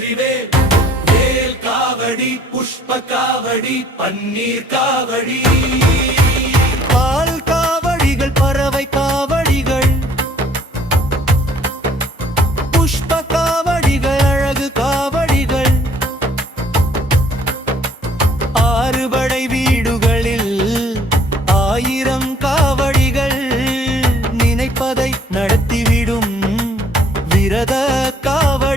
வெற்றிவேல் வேல் காவடி புஷ்ப காவடி பன்னீர் காவடி பால் காவடிகள் பறவை காவடிகள் புஷ்ப காவடிகள் அழகு காவடிகள் ஆறுபடை வீடுகளில் 1000 காவடிகள் நினைப்பதை நடத்திவிடும் விரத காவடி